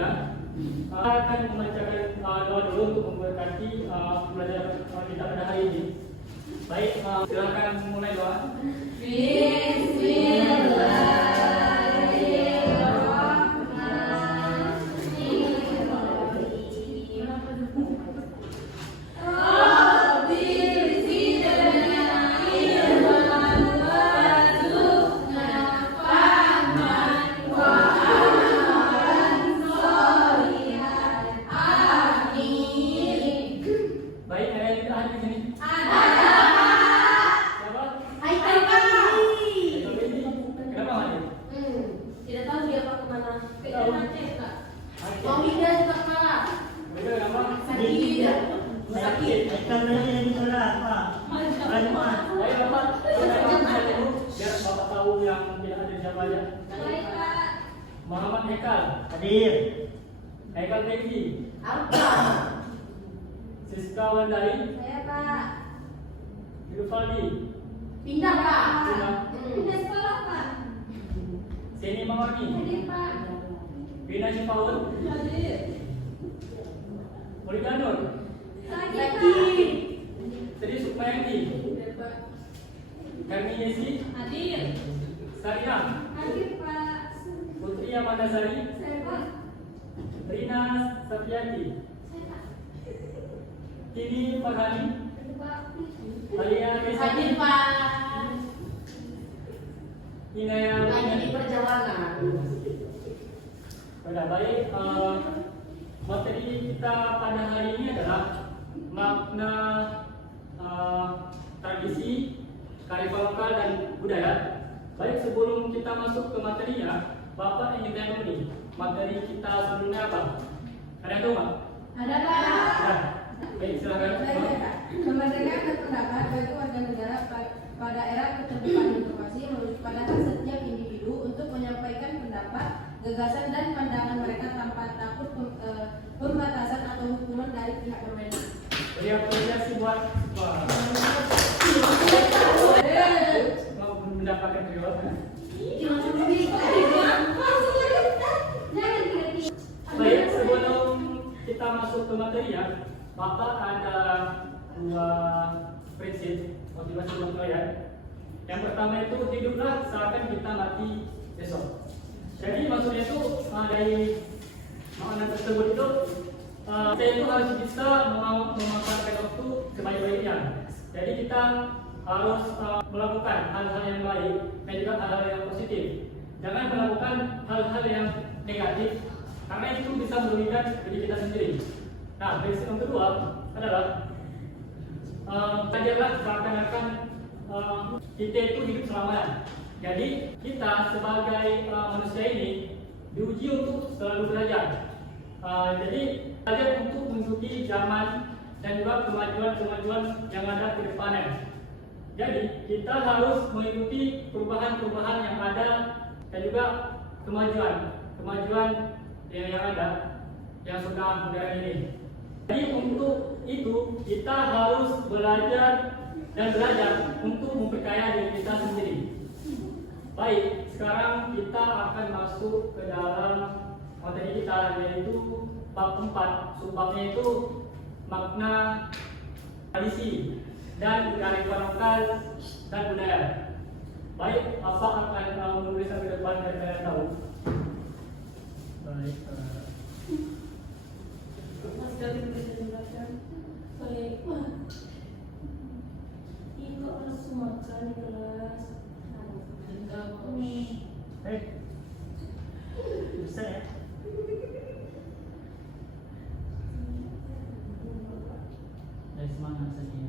ya, akan membacakan doa dulu untuk memberkati pelajaran kita pada hari ini. Baik, silakan mulai doa. Baik, ada yang tidak hadir di sini? Siapa? Kenapa hadir? Tidak tahu dia pak kemana. Hadir. Beda kenapa? Sakit. Baik, Bapak. Saya dulu biar Bapak tahu yang tidak hadir siapa aja. Baik pak. Muhammad Hekal, Hadir. Hekal Peggy, Apa? Siska Wandari, Saya pak. Irfaldi, Pindah pak. Pindah. Pindah sekolah pak. Seni Mawani, Hadir pak. Bina Sipaul, Hadir. Muriganur, Sakit. Tri Sukmayati, Kami Yesi, Hadir. Sarina, Hadir pak. Putri Amandasari, Saya pak. Rina Safiati, Saya pak. Tini Farhani, Pak. Alia Hadir Desani, pak. Inaya Lagi di perjalanan. Sudah baik, materi kita pada hari ini adalah makna tradisi, kearifan lokal dan budaya. Baik, sebelum kita masuk ke materinya, Bapak ingin tanya dulu nih, materi kita sebelumnya apa? Ada yang tahu nggak? Ada pak. Ada. Baik, silakan. Kemerdekaan berpendapat bagi warga negara pada era keterbukaan informasi padahal setiap individu untuk menyampaikan pendapat, gagasan dan pandangan mereka tanpa takut pembatasan atau hukuman dari pihak pemerintah. Beri apresiasi buat mau mendapatkan reward. Baik, sebelum kita masuk ke materi ya, Bapak ada dua prinsip motivasi untuk kalian. Yang pertama itu hiduplah seakan kita mati besok. Jadi maksudnya itu dari makna tersebut itu kita itu harus bisa memanfaatkan waktu sebaik-baiknya. Jadi kita harus melakukan hal-hal yang baik dan juga hal-hal yang positif. Jangan melakukan hal-hal yang negatif karena itu bisa merugikan diri kita sendiri. Nah, prinsip yang kedua adalah belajarlah seakan-akan kita itu hidup selamanya. Jadi kita sebagai manusia ini diuji untuk selalu belajar. Jadi belajar untuk mengikuti zaman dan juga kemajuan-kemajuan yang ada ke depannya. Jadi kita harus mengikuti perubahan-perubahan yang ada dan juga kemajuan yang ada yang sudah modern ini. Jadi untuk itu kita harus belajar untuk memperkaya diri kita sendiri. Baik, sekarang kita akan masuk ke dalam materi kita, yaitu bab 4. Subbabnya itu makna tradisi dan kearifan lokal dan budaya. Baik, apa akan menulis ke depan dan kalian tahu? Baik. Bisa ya? Dari semangat saja.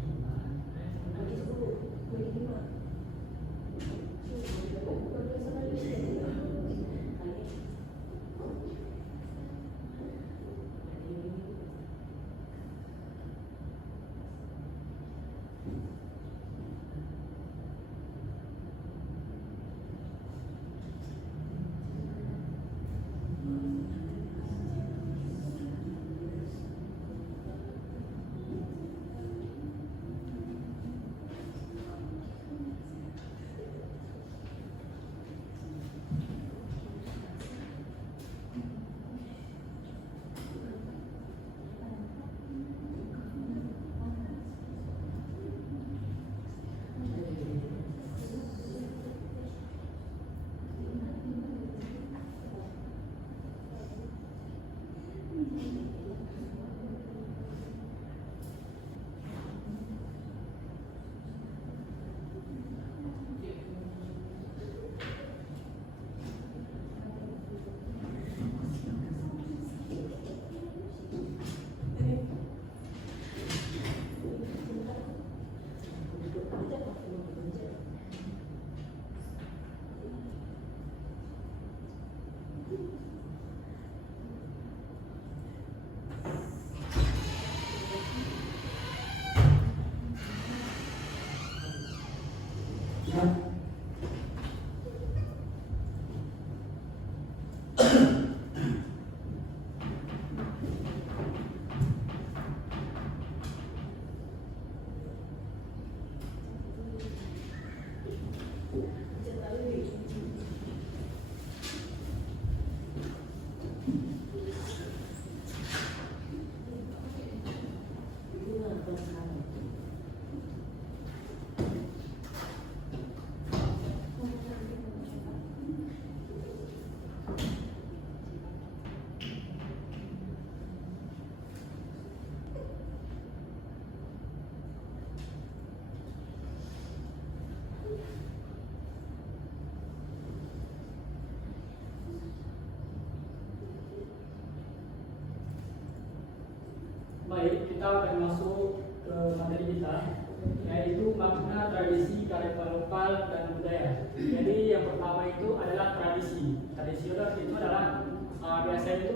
Baik, kita akan masuk ke materi kita, yaitu makna tradisi kearifan lokal dan budaya. Jadi yang pertama itu adalah tradisi. Tradisi itu adalah biasa itu,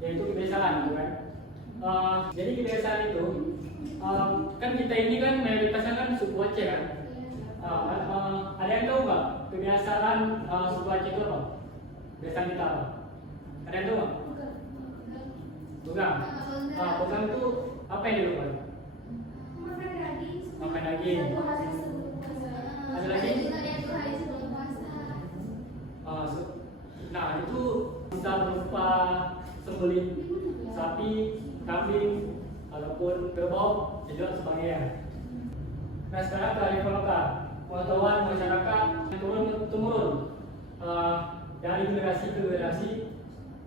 yaitu kebiasaan, gitu kan? Jadi kebiasaan itu, kan kita ini kan mayoritasnya kan suku Aceh kan? Ada yang tahu nggak kebiasaan suku Aceh itu apa? Kebiasaan kita apa? Ada yang tahu nggak? Pegang. Pegang itu apa yang dilakukan? Makan daging. Ada lagi? Nah itu bisa berupa sembelih sapi, kambing, ataupun kerbau, dan juga sebagainya. Nah sekarang kearifan lokal, pengetahuan masyarakat yang turun temurun dari generasi ke generasi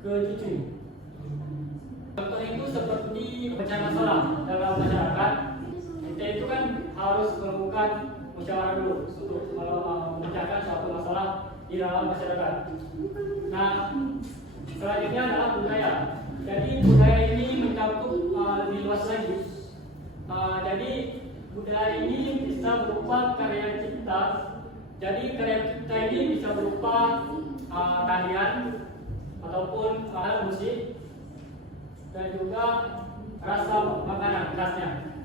ke cucu. Contoh itu seperti pecah masalah dalam masyarakat. Kita itu kan harus melakukan musyawarah dulu untuk memecahkan suatu masalah di dalam masyarakat. Nah, selanjutnya adalah budaya. Jadi budaya ini mencakup lebih luas lagi. Jadi budaya ini bisa berupa karya cipta. Jadi karya cipta ini bisa berupa tarian ataupun alat musik dan juga rasa makanan khasnya.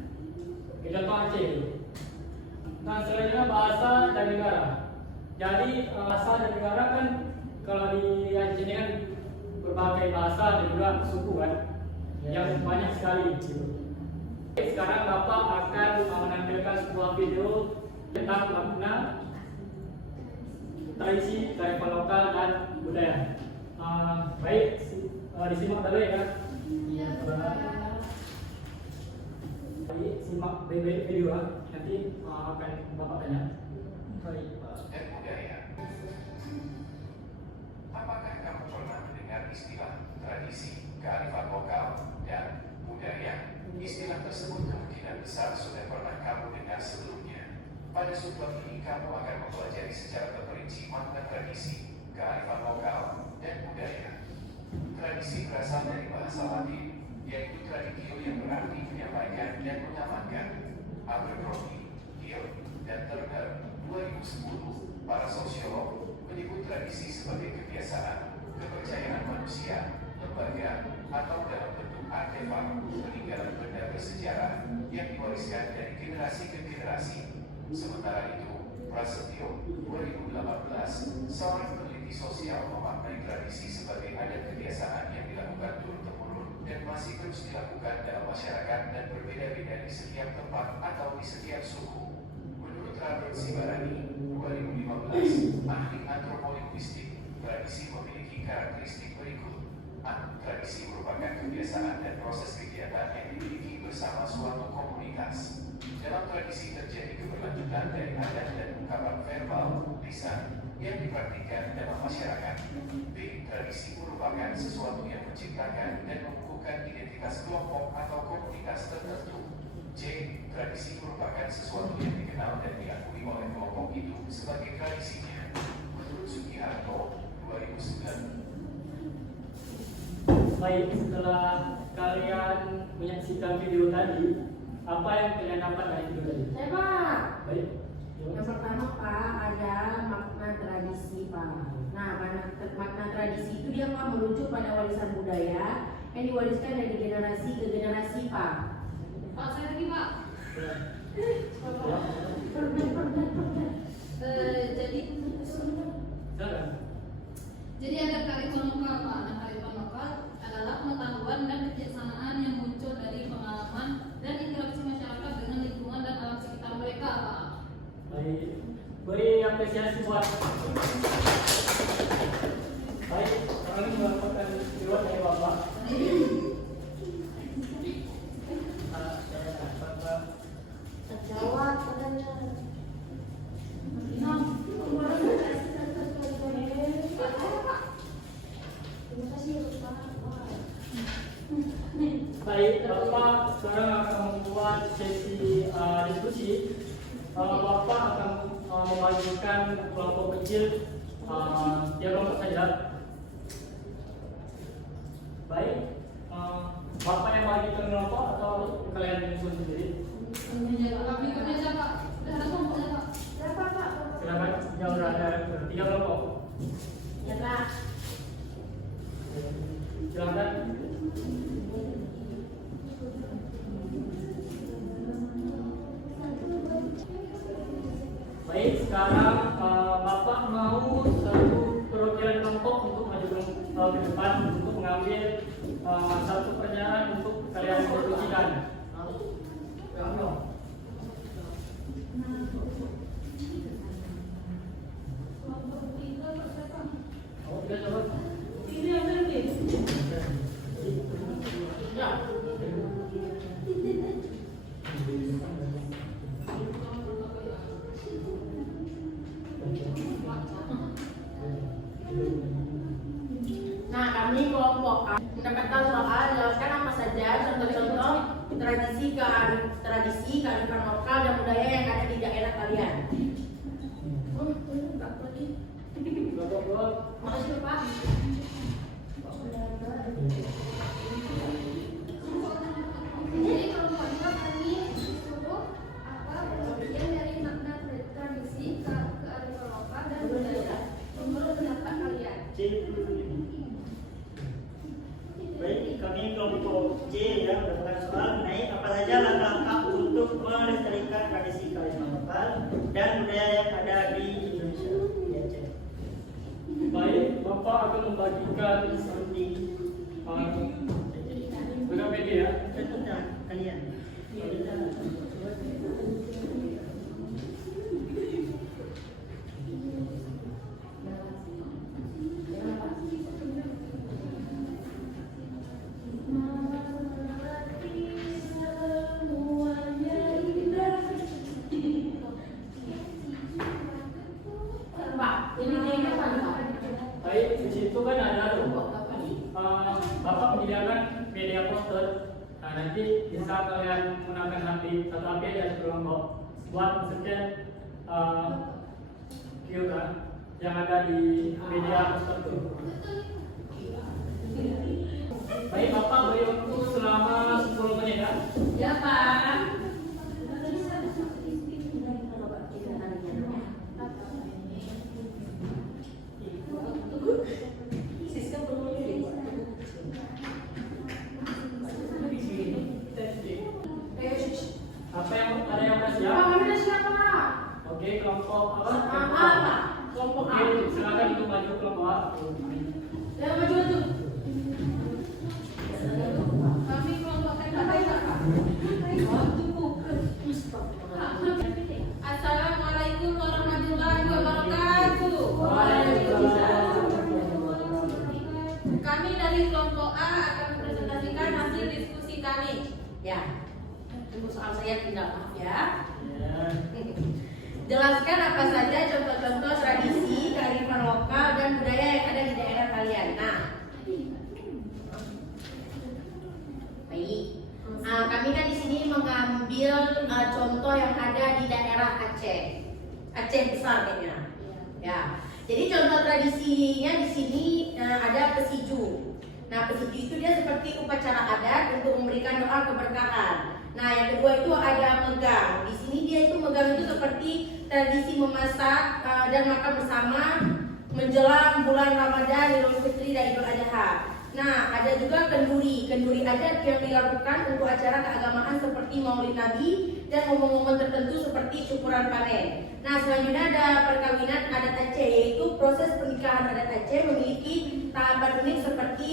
Contoh Aceh. Nah selanjutnya bahasa dan negara. Jadi bahasa dan negara kan kalau di Aceh ini kan berbagai bahasa dan juga suku kan, yang banyak sekali. Sekarang Bapak akan menampilkan sebuah video tentang makna tradisi kearifan lokal dan budaya. Baik, disimak dulu ya. Baik, simak video nanti akan Bapak tanya. Baik. Dan budaya. Apakah kamu pernah mendengar istilah tradisi, kearifan lokal, dan budaya? Istilah tersebut kemungkinan besar sudah pernah kamu dengar sebelumnya. Pada subbab ini kamu akan mempelajari secara terperinci makna tradisi, kearifan lokal, dan budaya. Tradisi berasal dari bahasa Latin, yaitu traditio yang berarti menyampaikan dan mengamankan. Abercrombie, Hill, dan Turner 2010, para sosiolog menyebut tradisi sebagai kebiasaan, kepercayaan manusia, lembaga, atau dalam bentuk artefak, peninggalan benda bersejarah yang diwariskan dari generasi ke generasi. Sementara itu, Prasetyo 2018, seorang peneliti sosial memaknai tradisi sebagai adat kebiasaan yang dilakukan turun-temurun dan masih terus dilakukan dalam masyarakat dan berbeda-beda di setiap tempat atau di setiap suku. Menurut Robert Sibarani 2015, ahli antropolinguistik, tradisi memiliki karakteristik berikut. Tradisi merupakan kebiasaan dan proses kegiatan yang dimiliki bersama suatu komunitas. Dalam tradisi terjadi keberlanjutan dari adat dan ungkapan verbal, lisan, yang dipraktikkan dalam masyarakat. B. Tradisi merupakan sesuatu yang menciptakan dan mengukuhkan identitas kelompok atau komunitas tertentu. C. Tradisi merupakan sesuatu yang dikenal dan diakui oleh kelompok itu sebagai tradisinya. Menurut Sugiharto 2009. Baik, setelah kalian menyaksikan video tadi, apa yang kalian dapat dari video tadi? Pak. Baik. Yang pertama Pak ada makna tradisi Pak. Nah makna tradisi itu dia Pak merujuk pada warisan budaya yang diwariskan dari generasi ke generasi Pak. Pak saya lagi Pak. Jadi ada kearifan lokal Pak. Nah, kearifan lokal adalah pengetahuan dan kebiasaan yang muncul dari pengalaman dan interaksi masyarakat dengan lingkungan dan alam sekitar mereka Pak. Baik, beri apresiasi buat. Baik, kami mendapatkan reward dari Bapak. Jawab katanya. Baik, Bapak sekarang akan membuat sesi diskusi. Bapak akan membagikan kelompok kecil, ya kelompok saja. Baik, Bapak yang bagikan kelompok depan untuk mengambil satu pernyataan untuk kalian diskusikan. Nah, kami kelompok A mendapatkan soal jelaskan apa saja contoh-contoh tradisi kearifan lokal dan budaya yang ada di daerah kalian. Makasih Pak. Jadi kelompok dua kami disuruh bagian dari makna tradisi kearifan lokal dan budaya menurut pendapat kalian. Baik, kami kelompok C ya mendapatkan soal mengenai apa saja langkah-langkah untuk melestarikan tradisi kearifan lokal dan budaya yang ada di Indonesia. Ya, C. Baik, Bapak akan membagikan seperti dengan media. Contohnya kalian. Pak, ini dia apa Pak? Baik, di situ kan ada Bapak menyediakan media poster. Nah, nanti bisa kalian gunakan nanti satu HP dan kelompok buat men-scan QR yang ada di media poster itu. Baik, Bapak beri waktu selama 10 menit ya. Ya Pak. Apa yang ada yang udah siap? Pak, mana siapa? Oke, kelompok apa? Apa? Kelompok A. Oke, silakan untuk maju kelompok A. Yang maju tuh. Kami kelompok Pak. Assalamualaikum warahmatullahi wabarakatuh. Kami dari kelompok A akan mempresentasikan hasil diskusi kami. Ya. Tunggu soal saya tidak maaf ya. Ya. Jelaskan apa saja contoh-contoh tradisi kearifan lokal dan budaya yang ada di daerah kalian. Nah, baik. Kami kan di sini mengambil contoh yang ada di daerah Aceh, Aceh besar kayaknya. Ya. Jadi contoh tradisinya di sini ada pesiju. Nah, pesiju itu dia seperti upacara adat untuk memberikan doa keberkahan. Nah, yang kedua itu ada megang. Di sini dia itu megang itu seperti tradisi memasak dan makan bersama menjelang bulan Ramadan, Idul Fitri dan Idul Adha. Nah, ada juga kenduri. Kenduri adat yang dilakukan untuk acara keagamaan seperti Maulid Nabi dan momen-momen tertentu seperti syukuran panen. Nah, selanjutnya ada perkawinan adat Aceh, yaitu proses pernikahan adat Aceh memiliki tahapan unik seperti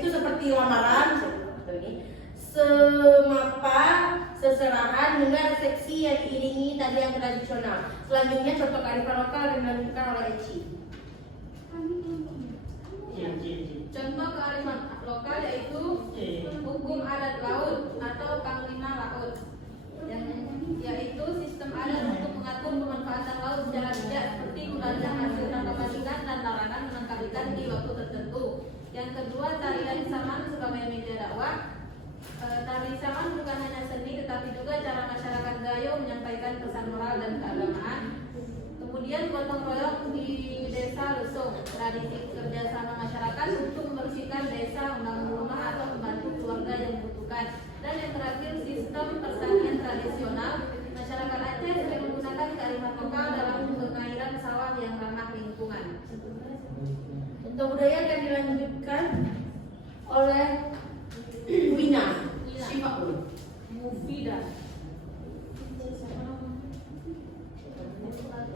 itu seperti lamaran, semapa, seserahan hingga resepsi yang diiringi tadi yang tradisional. Selanjutnya contoh kearifan lokal yang dilanjutkan oleh Eci. Contoh kearifan lokal yaitu hukum adat laut atau panglima laut, yaitu sistem adat untuk mengatur pemanfaatan laut secara bijak seperti membaca hasil tangkapan ikan dan larangan menangkap ikan di waktu tertentu. Yang kedua, tarian saman sebagai media dakwah. Tari saman bukan hanya seni tetapi juga cara masyarakat Gayo menyampaikan pesan moral dan keagamaan. Kemudian gotong royong di desa Lesung, tradisi kerjasama masyarakat untuk membersihkan desa, membangun rumah atau membantu keluarga yang membutuhkan. Dan yang terakhir, sistem pertanian tradisional. Masyarakat Aceh sering menggunakan kearifan lokal dalam pengairan sawah yang ramah lingkungan. Untuk budaya akan dilanjutkan oleh Wina. Mufidah.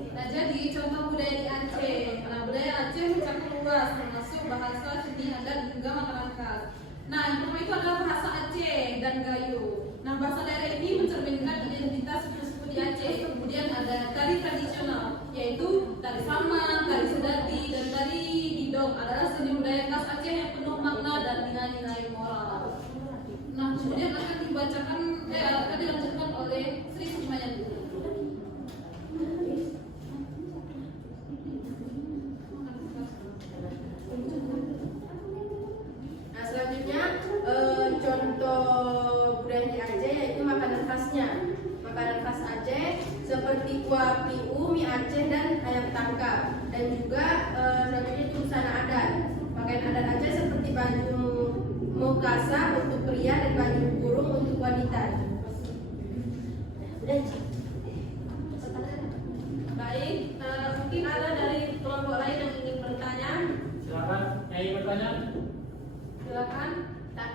Nah, jadi contoh budaya di Aceh. Nah, budaya Aceh mencakup luas, termasuk bahasa, seni, adat, hingga makanan khas. Nah, yang pertama itu adalah bahasa Aceh dan Gayo. Nah, bahasa daerah ini mencerminkan identitas suku-suku di Aceh. Kemudian ada tari tradisional, yaitu tari saman, tari sedati, dan tari didong adalah seni budaya khas Aceh yang penuh makna dan nilai-nilai moral. Nah, kemudian akan dilanjutkan oleh Sri Sumayati. Nah, selanjutnya contoh budaya di Aceh yaitu makanan khasnya. Makanan khas Aceh seperti kuah piu, mie Aceh dan ayam tangkap. Dan juga selanjutnya itu busana adat. Pakaian adat Aceh seperti baju mukasa untuk pria dan baju kurung untuk wanita. Baik, mungkin ada dari kelompok lain yang ingin bertanya. Silakan, yang ingin bertanya. Silakan.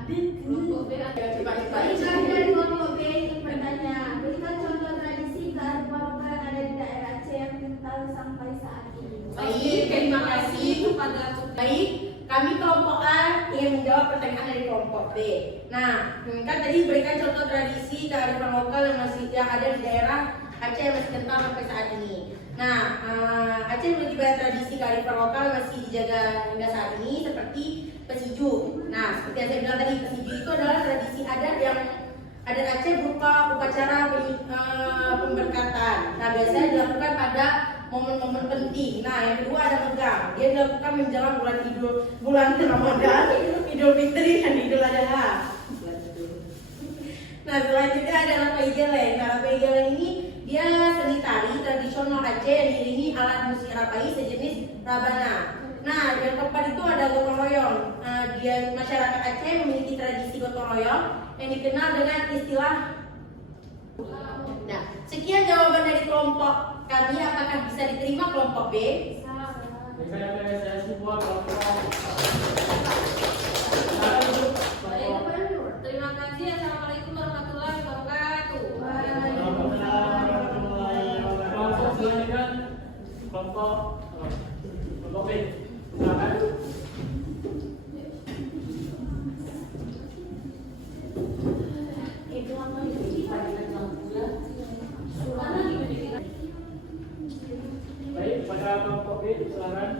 Kelompok B ada baik-baik. Dari kelompok B ingin bertanya, berikan contoh tradisi kearifan lokal yang ada di daerah Aceh yang kental sampai saat ini. Baik, terima kasih. Kepada Baik, kami kelompok A ingin menjawab pertanyaan dari kelompok B. Nah, kan tadi berikan contoh tradisi kearifan lokal yang ada di daerah Aceh yang masih kental sampai saat ini. Nah, Aceh memiliki banyak tradisi kearifan lokal yang masih dijaga hingga saat ini seperti pesiju. Nah, seperti yang saya bilang tadi, pesiju itu adalah tradisi adat yang adat Aceh berupa upacara pemberkatan. Nah, biasanya dilakukan pada momen-momen penting. Nah, yang kedua ada megang. Dia dilakukan menjelang bulan Ramadan, Idul Fitri dan Idul Adha. Nah, selanjutnya ada Lapai Geleng. Nah, Lapai Geleng ini dia seni tari tradisional Aceh yang diiringi alat musik rapai sejenis rabana. Nah, yang keempat itu ada gotong royong. Dia masyarakat Aceh memiliki tradisi gotong royong yang dikenal dengan istilah. Nah, sekian jawaban dari kelompok kami. Apakah bisa diterima kelompok B? Baik, saya semua kelompok. terima kasih. Assalamualaikum warahmatullahi wabarakatuh. Kelompok selanjutnya kelompok B. Silakan. Baik, pada kelompok B silakan.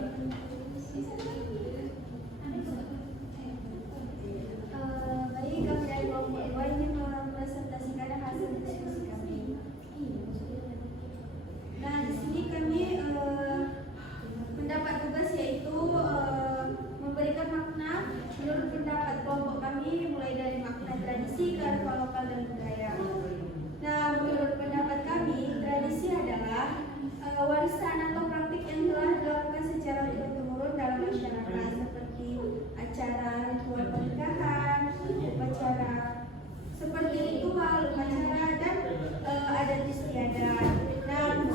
Baik, kami dari kelompok A ingin mempresentasikan hasil diskusi kami. Nah, di sini kami mendapat tugas yaitu memberikan makna menurut pendapat kelompok kami mulai dari makna tradisi, kearifan lokal dan budaya. Nah, menurut pendapat kami, tradisi adalah warisan atau praktik yang telah dilakukan secara turun-temurun dalam masyarakat seperti acara ritual pernikahan, upacara seperti ritual, upacara dan adat istiadat. Nah,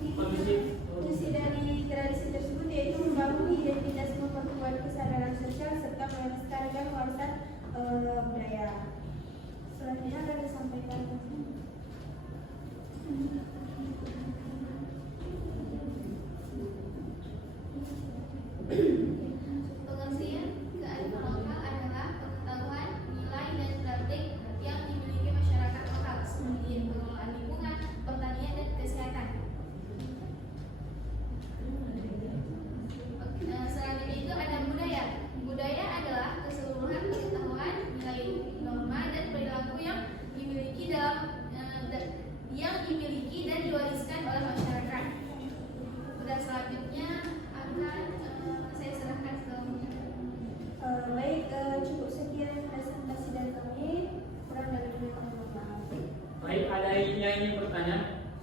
fungsi dari tradisi tersebut yaitu membangun identitas, memperkuat kesadaran sosial serta melestarikan warisan budaya. Selanjutnya akan disampaikan. Pengertian kearifan lokal adalah pengetahuan, nilai, dan praktik yang dimiliki masyarakat lokal seperti pengelolaan lingkungan, pertanian, dan kesehatan. Selanjutnya itu ada budaya. Budaya adalah keseluruhan pengetahuan, nilai, norma, dan perilaku yang dimiliki dan diwariskan oleh masyarakat. Dan selanjutnya akan saya serahkan ke Baik, cukup sekian presentasi dari kami. Kurang dari ini kami mohon maaf. Baik, ada yang ingin bertanya?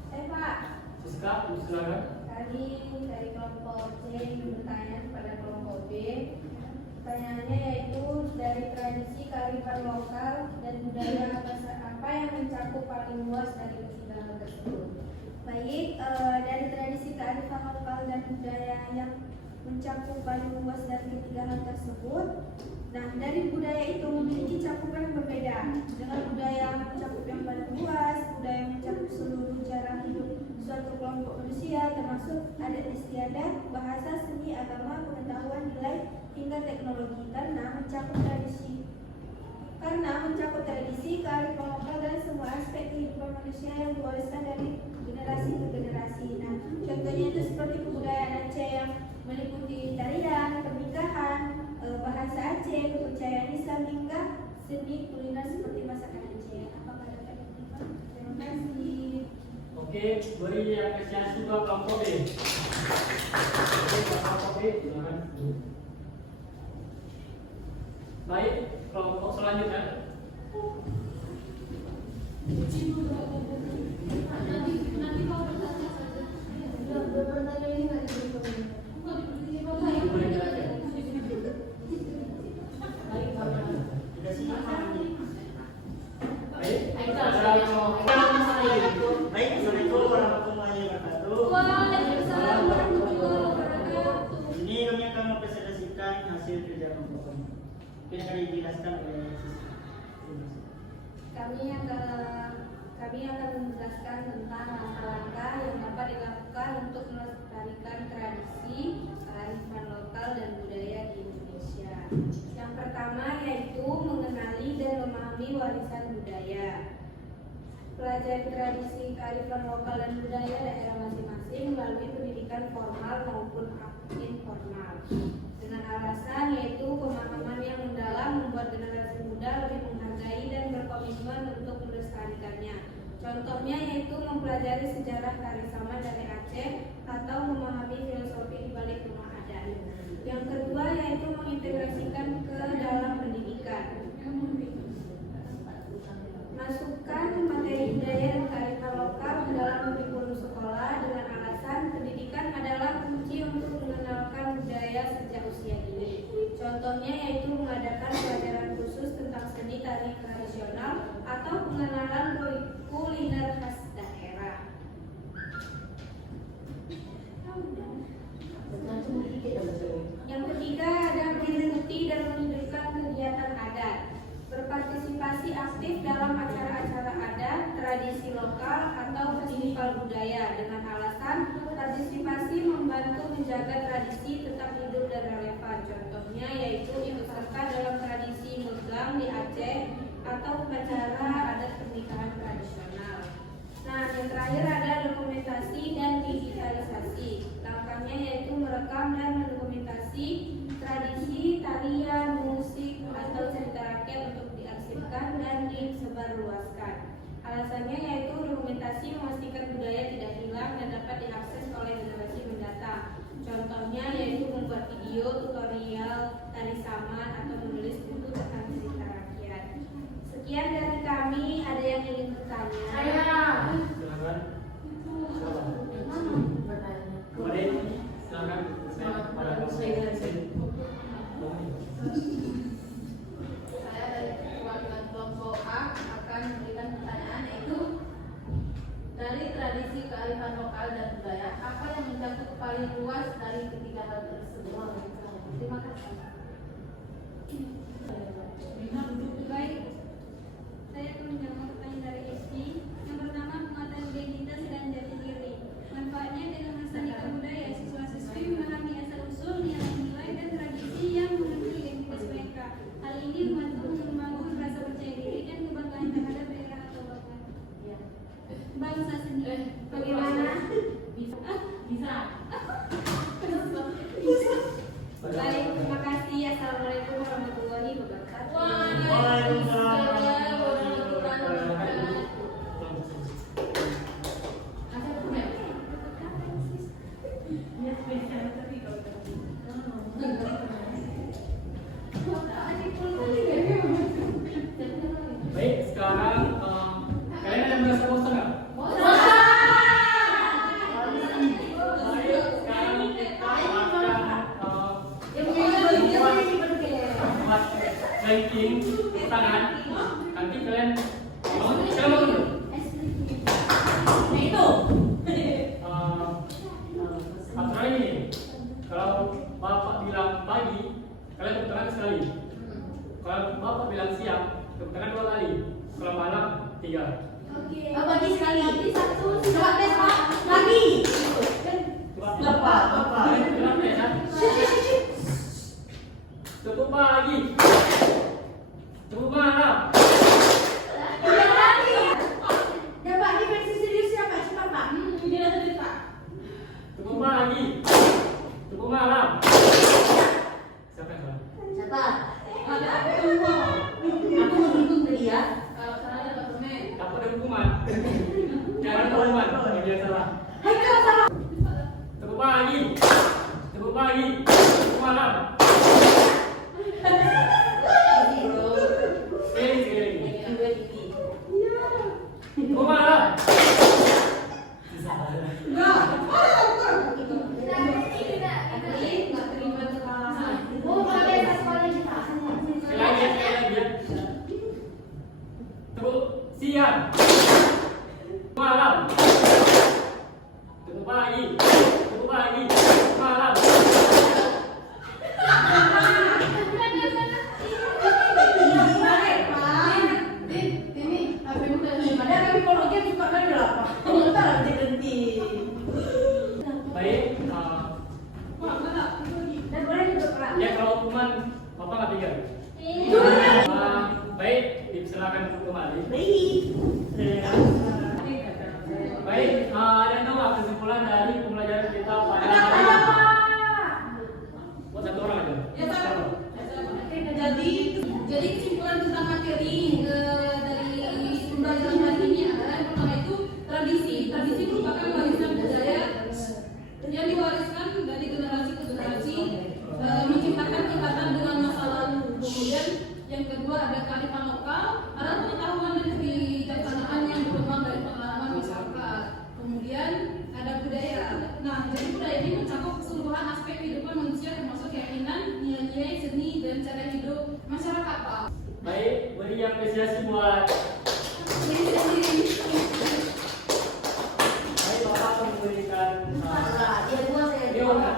Pak, Siska, silakan. tadi dari kelompok C ingin bertanya kepada kelompok B. Pertanyaannya yaitu dari tradisi kearifan lokal dan budaya apa yang mencakup paling luas dari ketiga hal tersebut. Baik, dari tradisi kearifan lokal dan budaya yang mencakup paling luas dari ketiga hal tersebut. Nah, dari budaya itu memiliki cakupan yang berbeda. Dengan budaya mencakup yang paling luas, budaya mencakup seluruh cara hidup suatu kelompok manusia, termasuk adat istiadat, bahasa, seni, agama, pengetahuan, jurusan teknologi karena mencakup tradisi, kearifan lokal dan semua aspek kehidupan manusia yang diwariskan dari generasi ke generasi. Nah, contohnya itu seperti kebudayaan Aceh yang meliputi tarian, pernikahan, bahasa Aceh, kepercayaan Islam hingga seni kuliner seperti masakan Aceh. Apakah dapat diterima? Terima kasih. Oke, beri apresiasi buat kelompok B. Oke, buat kelompok B, silakan. Baik, kelompok selanjutnya. Nanti kau bertanya saja. Pertanyaan ini nggak diberi Boleh saja. Baik, Pak. Tidak sih. Baik, Ayo, Baik, assalamualaikum warahmatullahi wabarakatuh. Waalaikumsalam warahmatullahi wabarakatuh. Ini kami akan mempresentasikan hasil kerja kelompok kami. Mungkin akan dijelaskan oleh Siska. Kami akan menjelaskan tentang langkah-langkah yang dapat dilakukan untuk melestarikan tradisi, kearifan lokal dan budaya di Indonesia. Yang pertama yaitu mengenali dan memahami warisan budaya. Pelajari tradisi, kearifan lokal dan budaya daerah masing-masing melalui pendidikan formal maupun informal. Dengan alasan yaitu pemahaman yang mendalam membuat generasi muda lebih menghargai dan berkomitmen untuk melestarikannya. Contohnya yaitu mempelajari sejarah kearifan dari Aceh atau memahami filosofi di balik rumah adat. Yang kedua yaitu mengintegrasikan ke dalam pendidikan. Masukkan materi budaya dan kearifan lokal ke dalam kurikulum sekolah dengan alasan pendidikan adalah kunci untuk mengenalkan budaya sejak usia dini. Contohnya yaitu mengadakan pelajaran khusus tentang seni tari tradisional atau pengenalan kuliner khas daerah. Yang ketiga ada mengikuti dan menunjukkan kegiatan adat. Berpartisipasi aktif dalam acara-acara adat, tradisi lokal atau festival budaya dengan alasan partisipasi membantu menjaga tradisi tetap hidup dan relevan. Contohnya yaitu ikut serta dalam tradisi megang di Aceh atau upacara adat pernikahan tradisional. Nah, yang terakhir ada dokumentasi dan digitalisasi. Langkahnya yaitu merekam dan mendokumentasi tradisi, tarian, musik, atau cerita rakyat untuk diarsipkan dan disebarluaskan. Alasannya yaitu dokumentasi memastikan budaya tidak hilang dan dapat diakses oleh generasi mendatang. Contohnya yaitu membuat video, tutorial, tari saman, atau menulis buku tentang cerita rakyat. Sekian dari kami, ada yang ingin bertanya? Silakan. Mari, silakan. Saya dari perwakilan kelompok A akan memberikan pertanyaan yaitu dari tradisi kearifan lokal dan budaya apa yang mencakup paling luas dari ketiga hal tersebut? Terima kasih. Baik, saya akan menjawab pertanyaan dari Esti. Yang pertama, penguatan identitas dan jati diri. Manfaatnya dengan melestarikan budaya, siswa-siswi memahami asal-usul, nilai-nilai dan tradisi yang menentukan identitas mereka. Hal ini membangun rasa percaya diri dan kebanggaan terhadap daerah atau bangsa sendiri. Bagaimana? Bisa. Baik, terima kasih. Assalamualaikum warahmatullahi wabarakatuh. Waalaikumsalam warahmatullahi wabarakatuh. Baik, sekarang kalian ada merasa bosan nggak? Baik, sekarang kita akan ranking tangan. Nanti kalian bangun dulu. Aturan ini, kalau bapak bilang pagi, kalian tepuk tangan sekali. Kalau bapak bilang siang, tepuk tangan 2 kali. Kalau malam 3. Oke. Bagi sekali. Satu, lagi. Bapak. Kenapa ya? pagi. Tepuk malam. Udah lagi. Ya Pak, ini versi serius ya Pak, cepat Pak. Ini ada cerita. Tepuk pagi. Tepuk malam. Siapa yang salah? Siapa? Ada apa semua? Aku mendukung dia. Kalau salahnya Pak Tumen. Dapat ada hukuman. Jangan hukuman. Yang dia salah. Hai kalau salah. Tepuk pagi. Tepuk pagi. Tepuk malam. Sekali. Tepuk malam. Nggak terima kesalahan. Oh, pakai sekolah kita. Sekali lagi ya. Tepuk siang. Tepuk malam. Tepuk pagi. Tepuk pagi. Tepuk malam. Ini HP-mu udah Ada kami kalau dia suka kan berapa? Entar nanti berhenti. Baik. Pak, mana? Dan boleh juga Pak. Ya kalau hukuman Bapak nggak pikir. Baik, dipersilakan untuk kembali. Baik. Baik, ada yang tahu nggak kesimpulan dari pembelajaran kita pada hari ini? Buat satu orang aja. Ya, Pak. Jadi kesimpulan tentang materi dari pembelajaran hari ini adalah yang pertama itu tradisi. Tradisi merupakan warisan budaya yang diwariskan dari generasi ke generasi, menciptakan ikatan dengan masa lalu. Kemudian yang kedua ada kearifan lokal, ada pengetahuan dan kebijaksanaan yang berkembang dari pengalaman masyarakat. Kemudian ada budaya. Nah, jadi budaya ini mencakup keseluruhan aspek kehidupan manusia termasuk keyakinan, nilai-nilai, seni, dan cara hidup masyarakat, Pak. Baik, beri apresiasi buat baik Bapak memberikan Dia dua saya video kan?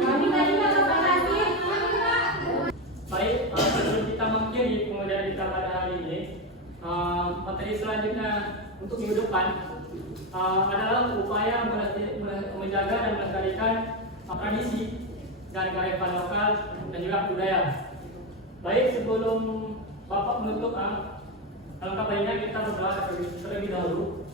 Kami tadi terima kasih. Baik, sebelum kita mengakhiri pembelajaran kita pada hari ini, materi selanjutnya untuk minggu depan adalah upaya menjaga dan melestarikan tradisi dan kearifan lokal dan juga budaya. Baik, sebelum Bapak menutup, alangkah baiknya kita berdoa terlebih dahulu.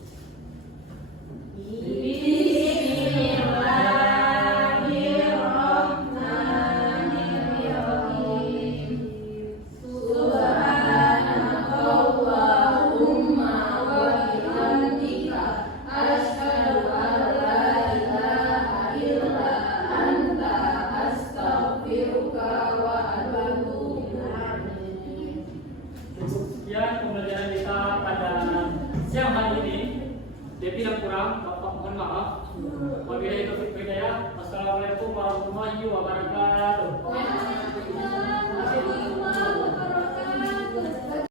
Sekian pembelajaran kita pada siang hari ini. Lebih dan kurang, Bapak mohon maaf. Wabillahi taufiq wal hidayah. Wassalamualaikum warahmatullahi wabarakatuh.